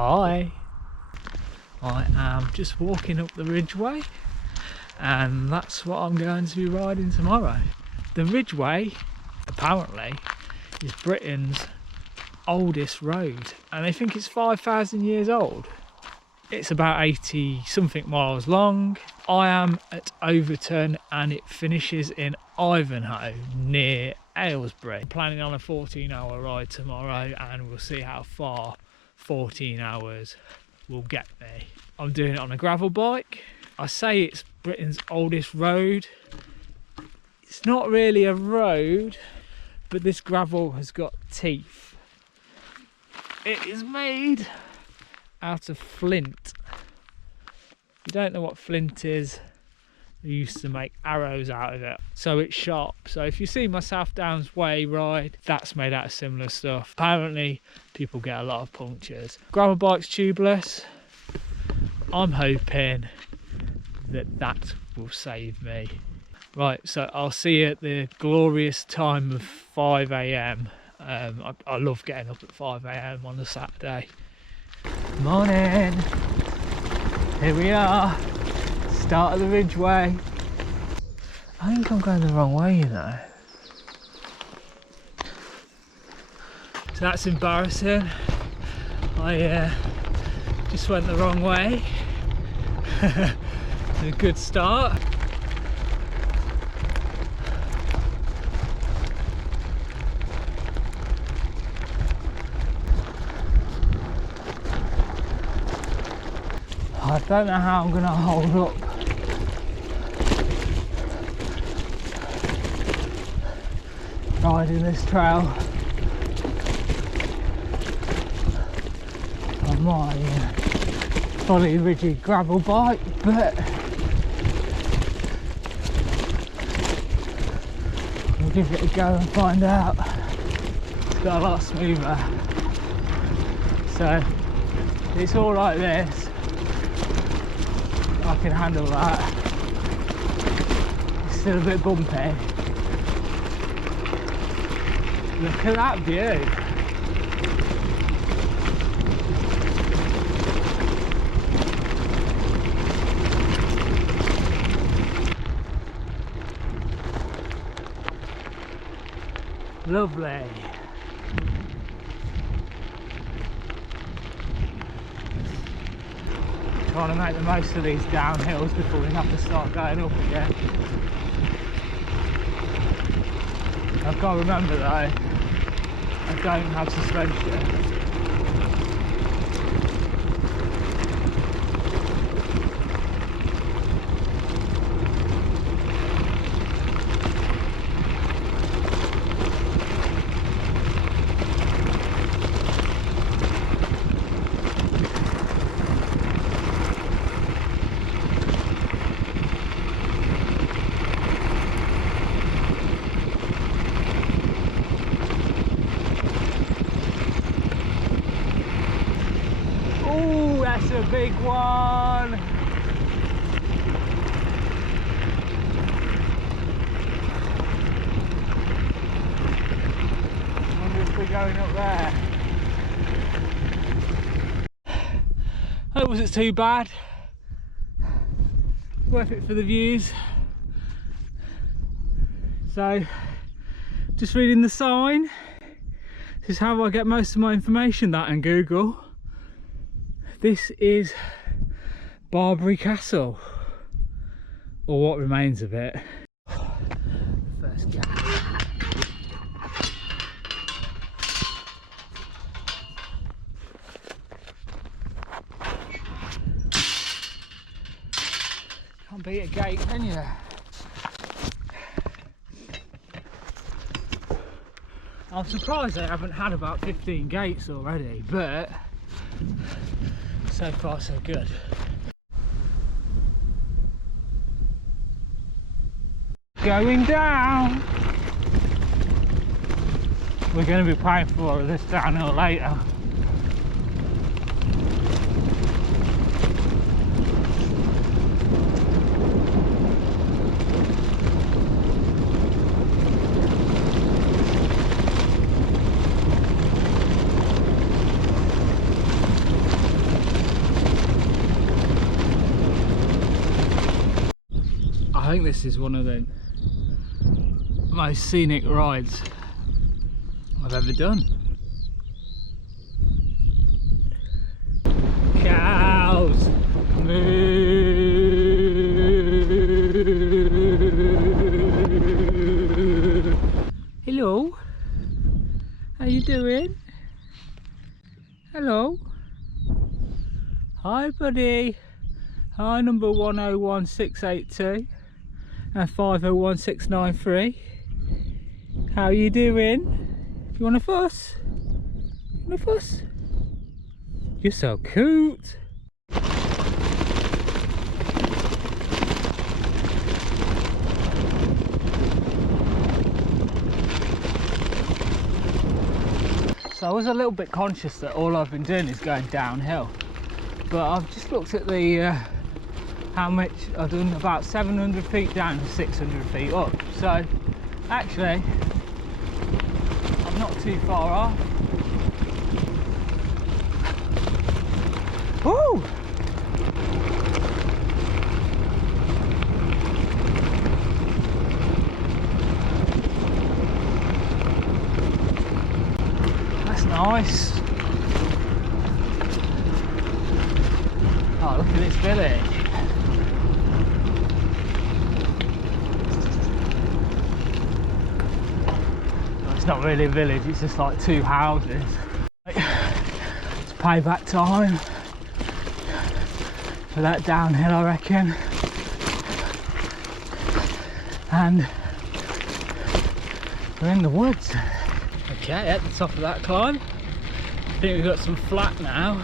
Hi, I am just walking up the Ridgeway and that's what I'm going to be riding tomorrow. The Ridgeway apparently is Britain's oldest road and they think it's 5,000 years old. It's about 80 something miles long. I am at Overton and it finishes in Ivanhoe near Aylesbury. I'm planning on a 14-hour ride tomorrow and we'll see how far 14 hours will get me. I'm doing it on a gravel bike. I say it's Britain's oldest road. It's not really a road, but this gravel has got teeth. It is made out of flint. If you don't know what flint is, they used to make arrows out of it, so it's sharp. So if you see my South Downs Way ride, that's made out of similar stuff. Apparently people get a lot of punctures. Gravel bike's tubeless. I'm hoping that will save me. Right, so I'll see you at the glorious time of 5 AM. I love getting up at 5 AM on a Saturday. Morning, here we are, start of the Ridgeway. I think I'm going the wrong way, you know. So that's embarrassing. I just went the wrong way. A good start. I don't know how I'm going to hold up. Riding this trail on my fully rigid gravel bike, but we'll give it a go and find out. It's got a lot smoother, so it's all like this. I can handle that. It's still a bit bumpy. Look at that view. Lovely. Trying to make the most of these downhills before we have to start going up again. I've got to remember though, I don't have suspension. That's a big one. I wonder if we're going up there. Hope wasn't too bad. Worth it for the views. So, just reading the sign. This is how I get most of my information, that and Google. This is Barbary Castle, or what remains of it. First gap. Can't beat a gate, can you? I'm surprised I haven't had about 15 gates already, but so far so good. Going down. We're going to be paying for all of this downhill later. I think this is one of the most scenic rides I've ever done. Cows! Moo! Hello? How you doing? Hello? Hi buddy! Hi, number 101682 and 501693. How you doing? You want a fuss? You want a fuss? You're so cute. So I was a little bit conscious that all I've been doing is going downhill, but I've just looked at the how much I've done, about 700 feet down and 600 feet up. So actually I'm not too far off. Woo! That's nice. Oh, look at this village. Well, it's not really a village, it's just like two houses. It's payback time for that downhill, I reckon. And we're in the woods. Okay, at the top of that climb, I think we've got some flat now.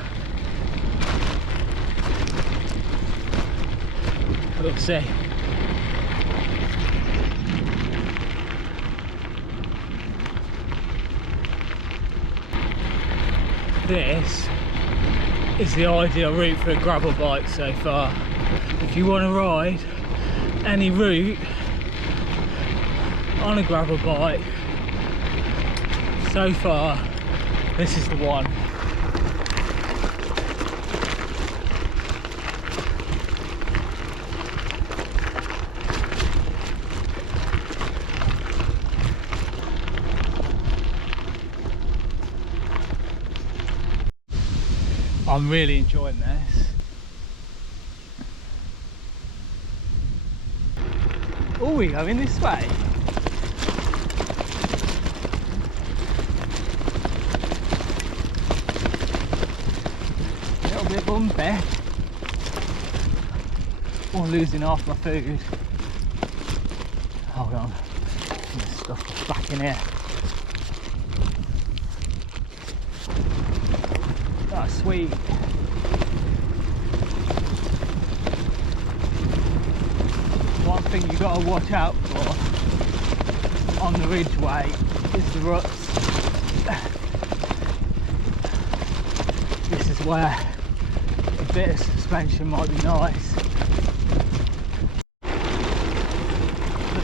We'll see. This is the ideal route for a gravel bike so far. If you want to ride any route on a gravel bike, so far this is the one. I'm really enjoying this. Oh, we're going this way. A little bit bumpy. Oh, losing half my food. Hold on. There's stuff back in here. That's sweet. One thing you've got to watch out for on the Ridgeway is the ruts. This is where a bit of suspension might be nice. Look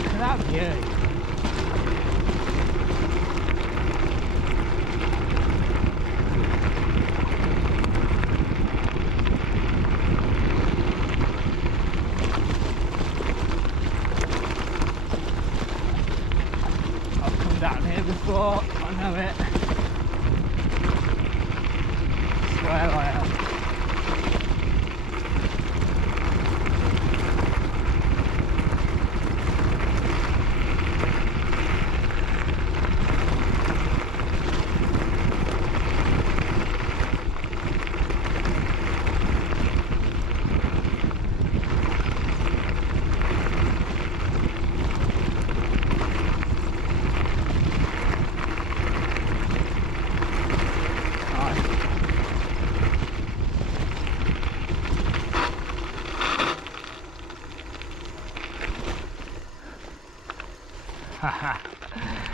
at that view. Down here before, I know it. I swear I have.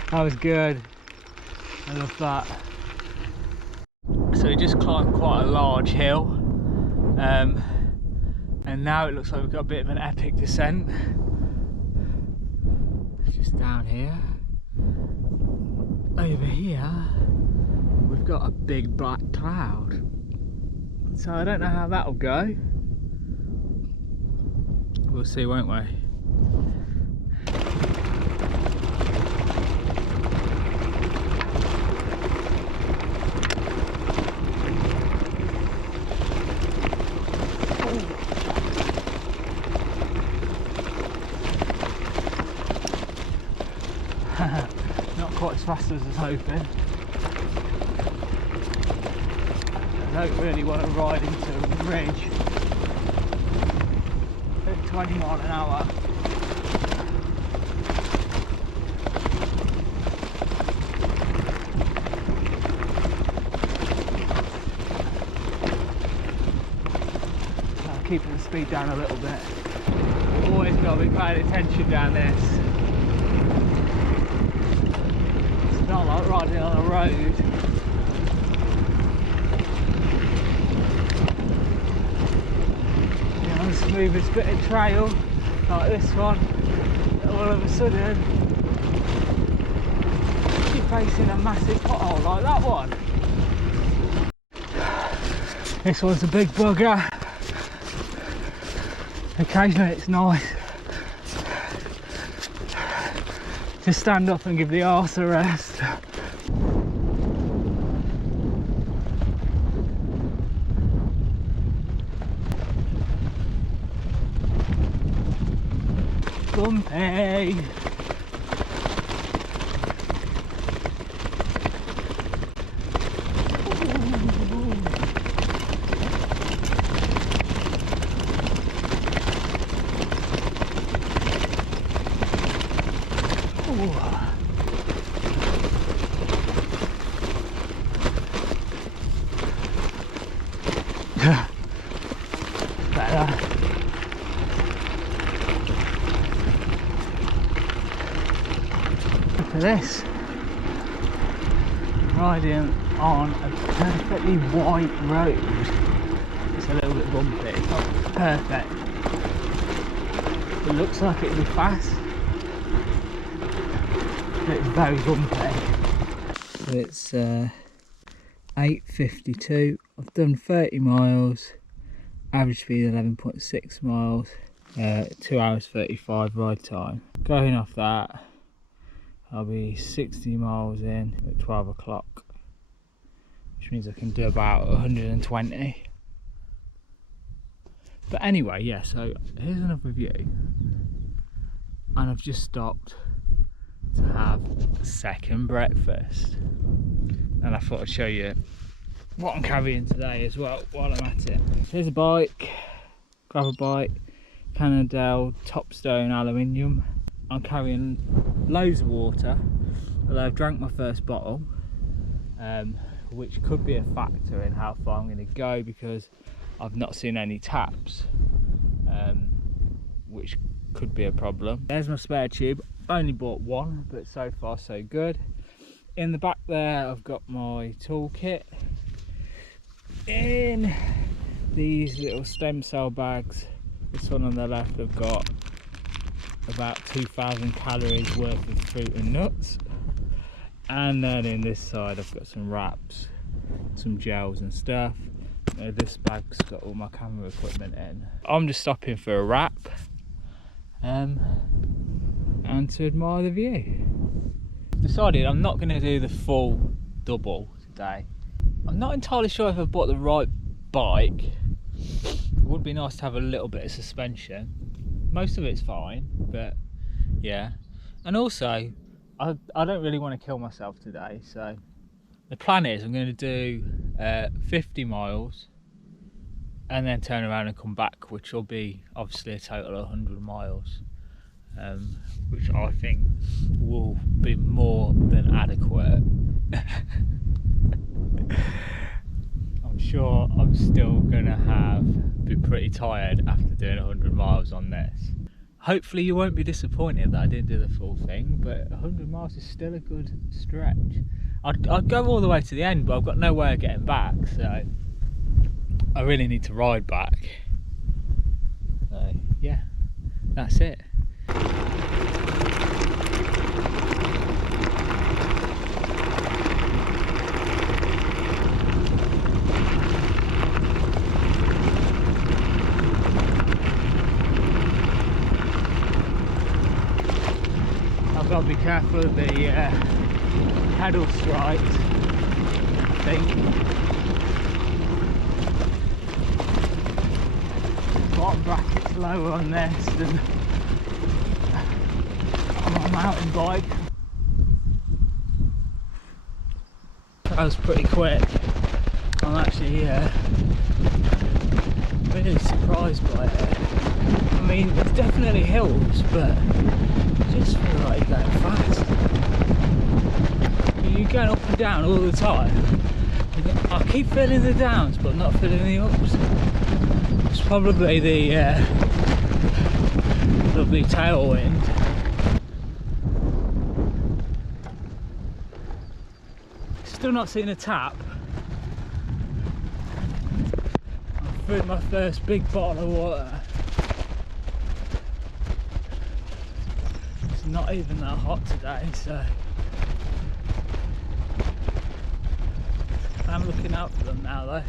That was good. I love that. So we just climbed quite a large hill, and now it looks like we've got a bit of an epic descent. Just down here. Over here we've got a big black cloud, so I don't know how that'll go. We'll see, won't we? as I was hoping. I don't really want to ride into a ridge at 20 miles an hour. So I'm keeping the speed down a little bit. Always got to be paying attention down this. It's not like riding on a road. The smoothest bit of trail like this one, all of a sudden you're facing a massive pothole like that one. This one's a big bugger. Occasionally it's nice to stand up and give the arse a rest. Bumpy. Better. Look at this. Riding on a perfectly white road. It's a little bit bumpy, it's not perfect. It looks like it'll be fast, but it's very bumpy. So it's 8:52. I've done 30 miles, average speed 11.6 miles, 2 hours 35 ride time. Going off that, I'll be 60 miles in at 12 o'clock, which means I can do about 120. But anyway, yeah, so here's another view, and I've just stopped to have a second breakfast, and I thought I'd show you what I'm carrying today as well while I'm at it. Here's a bike, gravel bike, Cannondale Topstone aluminium. I'm carrying loads of water, although I've drank my first bottle, which could be a factor in how far I'm going to go because I've not seen any taps, which could be a problem. There's my spare tube. I only bought one, but so far so good. In the back there I've got my toolkit. In these little stem cell bags, this one on the left I've got about 2,000 calories worth of fruit and nuts, and then in this side I've got some wraps, some gels and stuff. This bag's got all my camera equipment in. I'm just stopping for a wrap and to admire the view. Decided I'm not going to do the full double today. I'm not entirely sure if I've bought the right bike. It would be nice to have a little bit of suspension. Most of it's fine, but yeah. And also, I don't really want to kill myself today, so the plan is I'm going to do 50 miles and then turn around and come back, which will be obviously a total of 100 miles, which I think will be more than adequate. I'm sure I'm still gonna be pretty tired after doing 100 miles on this. Hopefully you won't be disappointed that I didn't do the full thing, but 100 miles is still a good stretch. I'd go all the way to the end, but I've got no way of getting back, so I really need to ride back. So yeah, that's it. I've got to be careful of the pedal strike, I think. Bottom bracket's lower on this than on my mountain bike. That was pretty quick. I'm actually really surprised by it. I mean, it's definitely hills, but I just feel like you're going fast. You're going up and down all the time. I keep feeling the downs, but not feeling the ups. It's probably the lovely tailwind. Still not seeing a tap. I've filled my first big bottle of water. It's not even that hot today, so I'm looking out for them now though.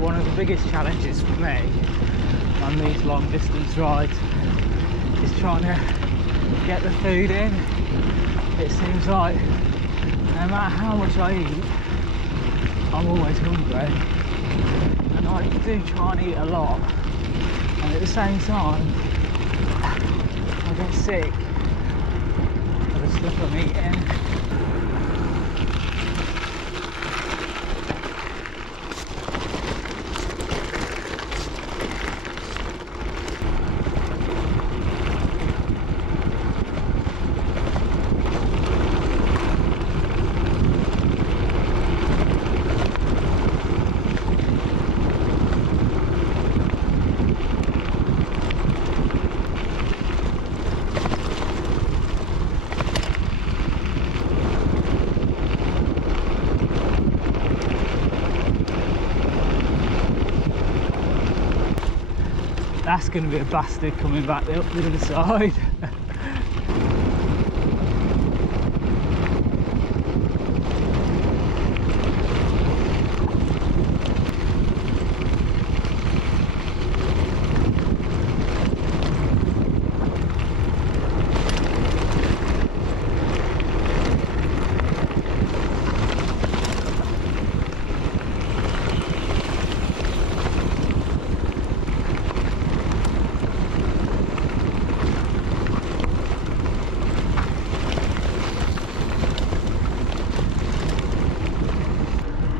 One of the biggest challenges for me on these long distance rides is trying to get the food in. It seems like no matter how much I eat, I'm always hungry, and I do try and eat a lot, and at the same time I get sick of the stuff I'm eating. That's going to be a bastard coming back up the other side.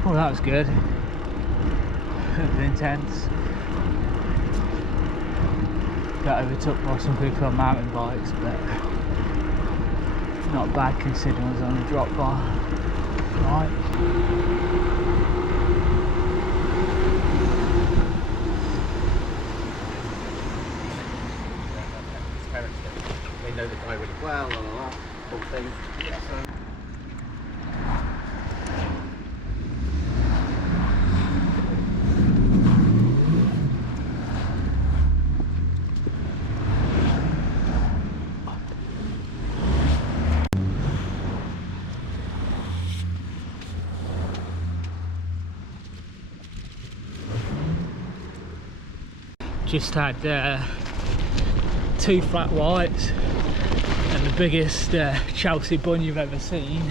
Oh, that was good. That was intense. Got overtook by some people on mountain bikes, but not bad considering I was on a drop bar. Right. They know the guy really well, whole thing. Yeah, so. Just had 2 flat whites and the biggest Chelsea bun you've ever seen.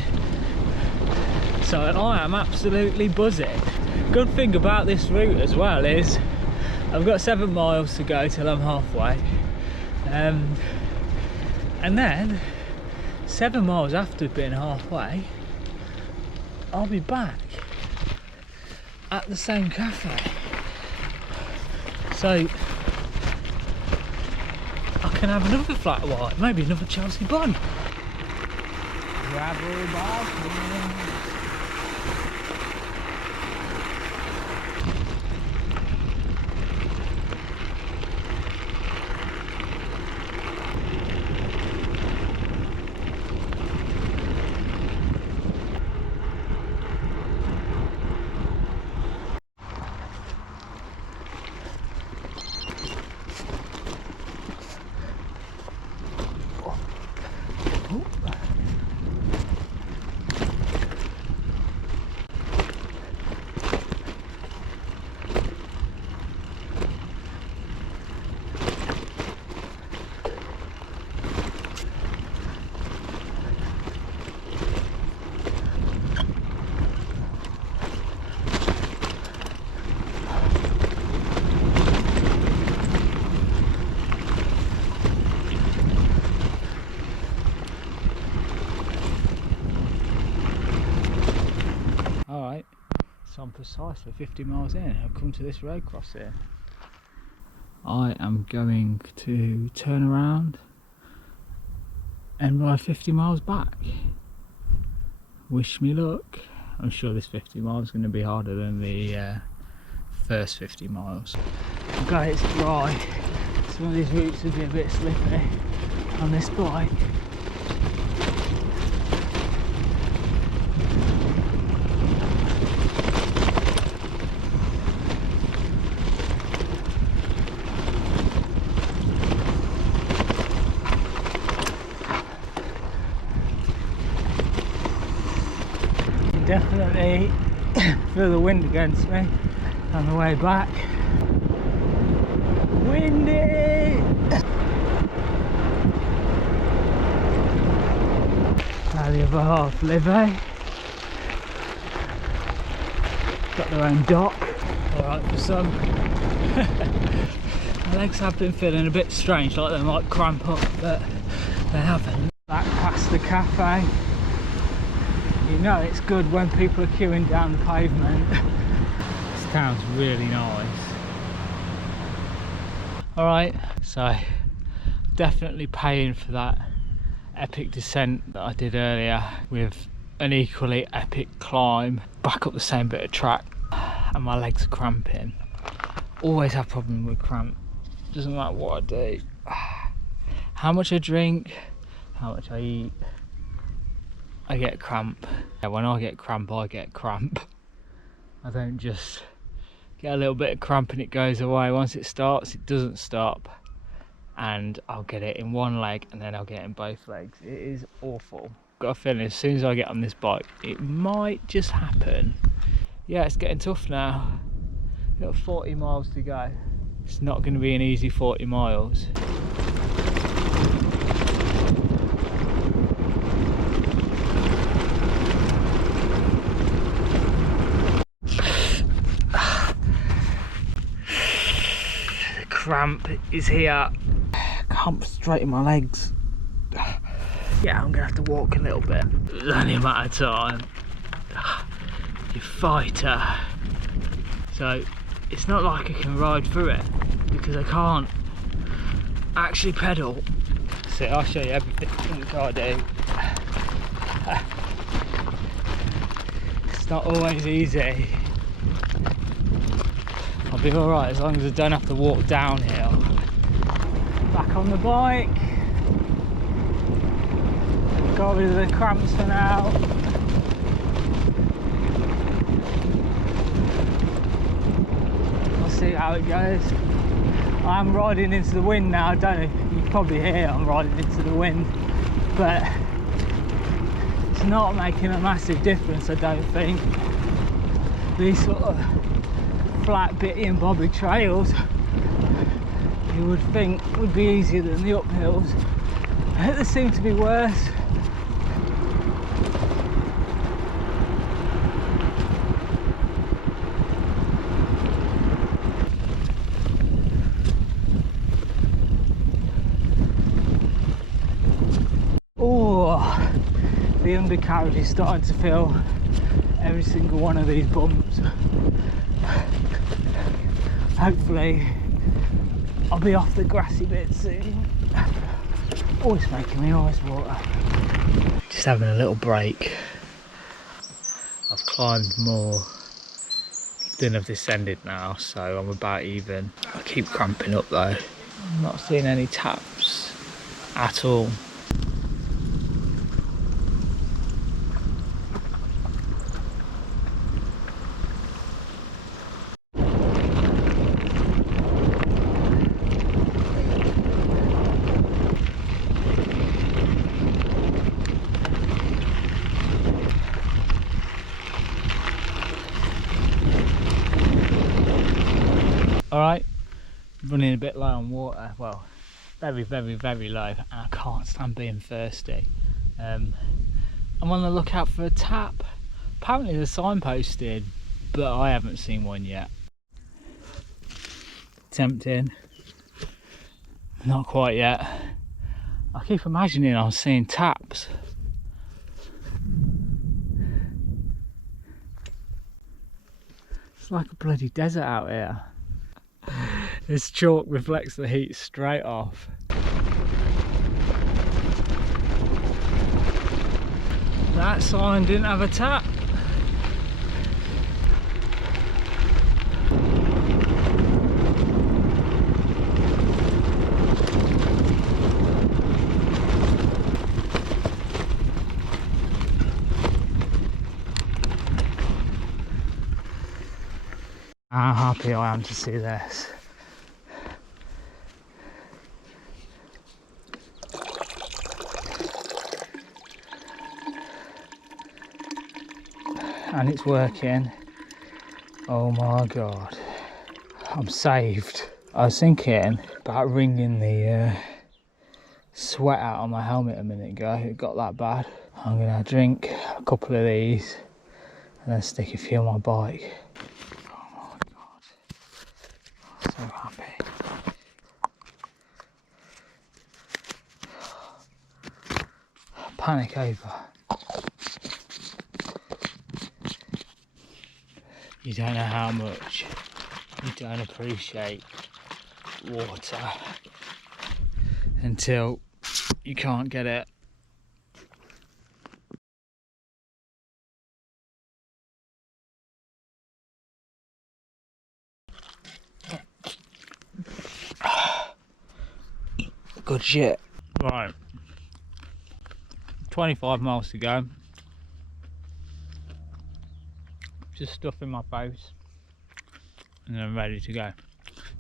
So I am absolutely buzzing. Good thing about this route as well is I've got 7 miles to go till I'm halfway, and then 7 miles after being halfway I'll be back at the same cafe. So I can have another flat white, maybe another Chelsea bun. Gravel bathroom. I'm precisely 50 miles in. I've come to this road crossing. I am going to turn around and ride 50 miles back. Wish me luck. I'm sure this 50 miles is going to be harder than the first 50 miles. Okay, it's dry. Some of these routes would be a bit slippery on this bike. Definitely feel the wind against me on the way back. Windy! Now the other half live, got their own dock. Alright for some. My legs have been feeling a bit strange, like they might cramp up, but they haven't. Back past the cafe. You know it's good when people are queuing down the pavement. This town's really nice. Alright, so definitely paying for that epic descent that I did earlier with an equally epic climb back up the same bit of track, and my legs are cramping. Always have problem with cramp, doesn't matter what I do. How much I drink, how much I eat, I get cramp. Yeah, when I get cramp, I get cramp. I don't just get a little bit of cramp and it goes away. Once it starts, it doesn't stop. And I'll get it in one leg and then I'll get it in both legs. It is awful. Got a feeling as soon as I get on this bike, it might just happen. Yeah, it's getting tough now. Got 40 miles to go. It's not going to be an easy 40 miles. Cramp is here. Can't straighten my legs. Yeah, I'm gonna have to walk a little bit. It's only a matter of time. You fighter. So it's not like I can ride through it because I can't actually pedal. So I'll show you everything which I do. It's not always easy. I'll be alright as long as I don't have to walk downhill. Back on the bike. Got rid of the cramps for now. We'll see how it goes. I'm riding into the wind now, don't you? You can probably hear I'm riding into the wind, but it's not making a massive difference, I don't think. These sort of flat bitty and bobby trails you would think would be easier than the uphills. They seem to be worse. Oh, the undercarriage is starting to feel every single one of these bumps. Hopefully I'll be off the grassy bit soon. Oh, it's making me ice water. Just having a little break. I've climbed more than I've descended now, so I'm about even. I keep cramping up though. I'm not seeing any taps at all. Alright, running a bit low on water, well, very low, and I can't stand being thirsty. I'm on the lookout for a tap. Apparently there's signposted, but I haven't seen one yet. Tempting. Not quite yet. I keep imagining I'm seeing taps. It's like a bloody desert out here. This chalk reflects the heat straight off. That sign didn't have a tap. How happy I am to see this. And it's working. Oh my god, I'm saved. I was thinking about wringing the sweat out on my helmet a minute ago. It got that bad. I'm gonna drink a couple of these and then stick a few on my bike. Oh my god, so happy. Panic over. You don't know how much you don't appreciate water until you can't get it. Good shit. Right, 25 miles to go. Just stuff in my face and then ready to go.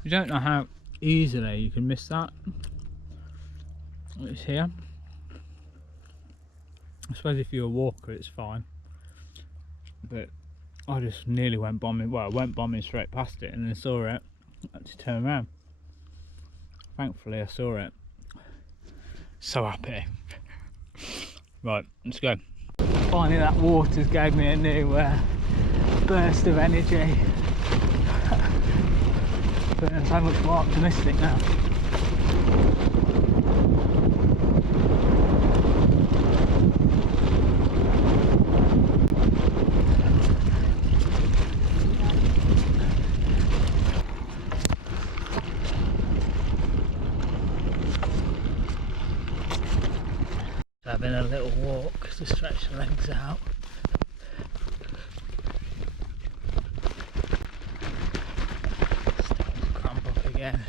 You don't know how easily you can miss that. It's here. I suppose if you're a walker it's fine, but I just nearly went bombing. Well, I went bombing straight past it and then saw it. I had to turn around. Thankfully I saw it. So happy. Right, let's go. Finally that water's gave me a new burst of energy. But I'm so much more optimistic now. So having a little walk to stretch the legs out. Again.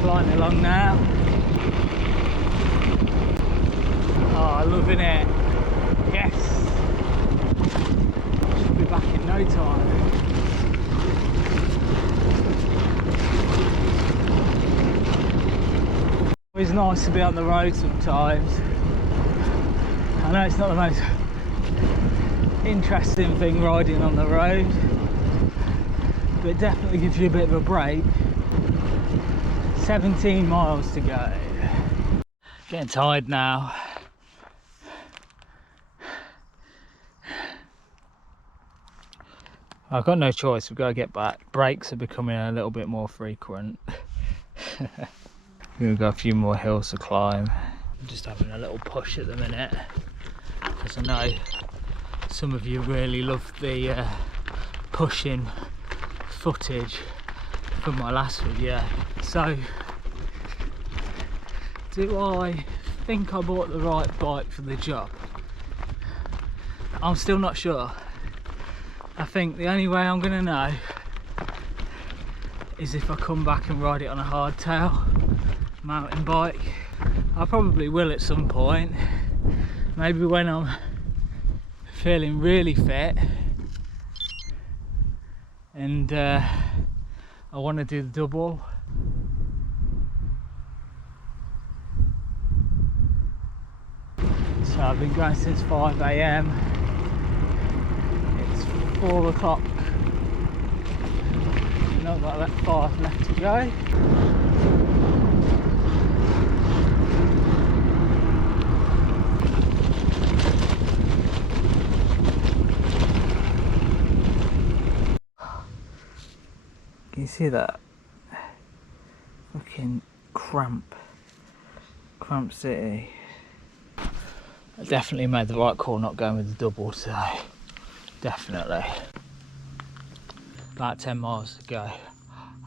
Flying along now. Oh, loving it. Yes. Should be back in no time. It's nice to be on the road sometimes. I know it's not the most interesting thing riding on the road, but it definitely gives you a bit of a break. 17 miles to go. Getting tired now. I've got no choice, we've got to get back. Breaks are becoming a little bit more frequent. We've got a few more hills to climb. I'm just having a little push at the minute because I know some of you really loved the pushing footage from my last video. So, do I think I bought the right bike for the job? I'm still not sure. I think the only way I'm gonna know is if I come back and ride it on a hardtail mountain bike. I probably will at some point, maybe when I'm feeling really fit and I want to do the double. So I've been going since 5 AM. It's 4 o'clock. Not got that far left to go. Can you see that? Fucking cramp city. I definitely made the right call not going with the double today. Definitely. About 10 miles to go.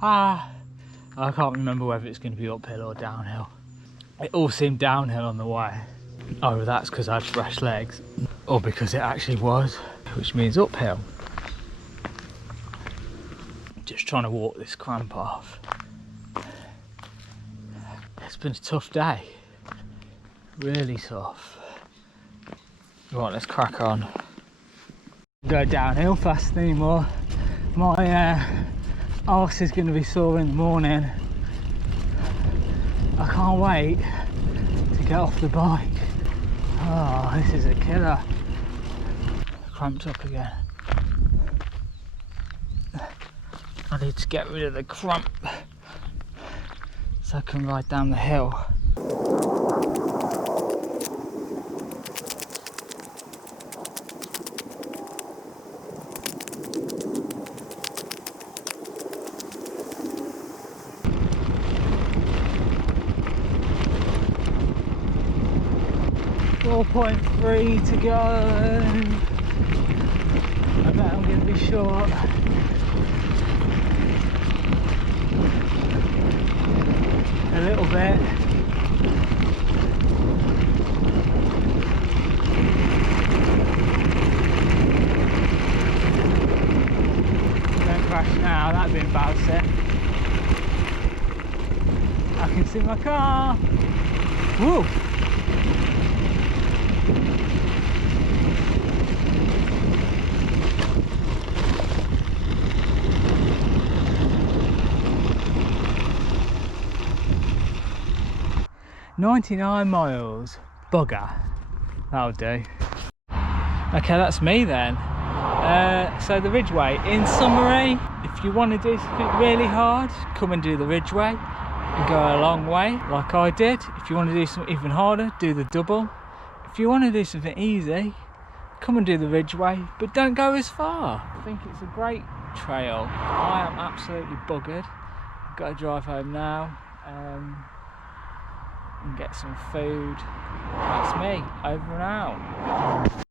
I can't remember whether it's going to be uphill or downhill. It all seemed downhill on the way. Oh, that's because I had fresh legs, or because it actually was, which means uphill. Just trying to walk this cramp off. It's been a tough day, really tough. Right, let's crack on. Go downhill fast anymore. My arse is going to be sore in the morning. I can't wait to get off the bike. Oh, this is a killer. Cramped up again. I need to get rid of the cramp so I can ride down the hill. .3 to go. I bet I'm going to be short. A little bit. Don't crash now, that'd be embarrassing. I can see my car. Woo! .99 miles, bugger, that'll do. Okay, that's me then. So the Ridgeway, in summary, if you want to do something really hard, come and do the Ridgeway and go a long way like I did. If you want to do something even harder, do the double. If you want to do something easy, come and do the Ridgeway, but don't go as far. I think it's a great trail. I am absolutely buggered. I've got to drive home now. And get some food. That's me, over and out.